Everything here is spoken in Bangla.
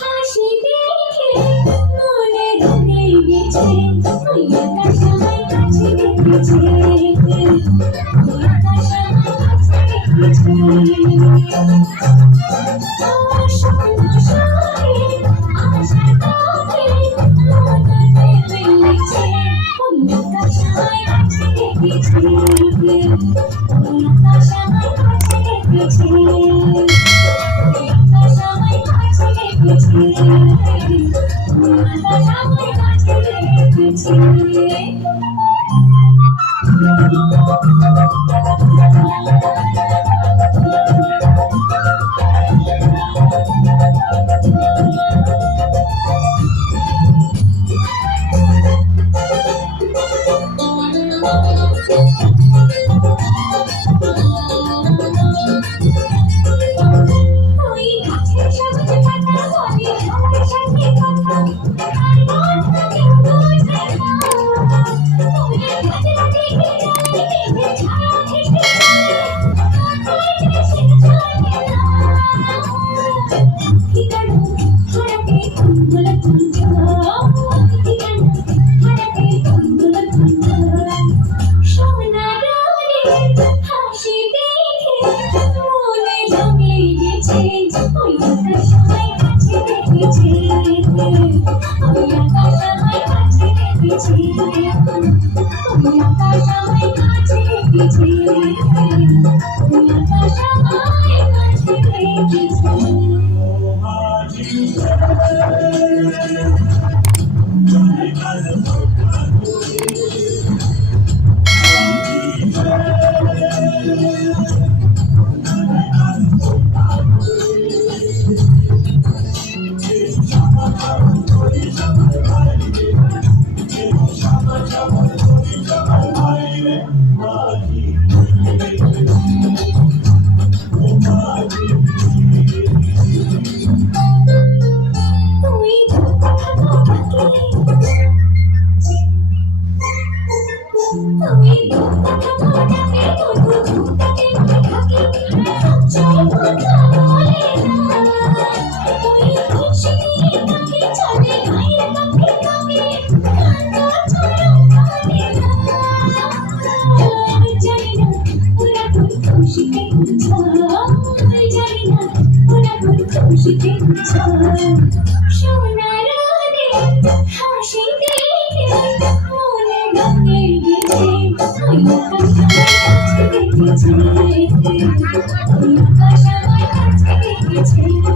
হাসি দেখে মনে রঙে গেছে ওই আকাশ আমায় কাছে ডেকেছে ওই আকাশ আমায় কাছে ডেকেছে সোনা সাথে আশার পথে মনতে মিলেছে ওই আকাশ আমায় কাছে ডেকেছে ওই আকাশ আমায় কাছে ডেকেছে হাসি দেখে মনে রং লেগেছে ওই আকাশ আমায় কাছে ডেকেছে ওই আকাশ আমায় কাছে ডেকেছে ওই আকাশ আমায় কাছে ডেকেছে ওই আকাশ আমায় কাছে ডেকেছে সোনার হাসি দেখে মনে রং লেগেছে ওই আকাশ আমায় কাছে ডেকেছে ওই আকাশ আমায় কাছে ডেকেছে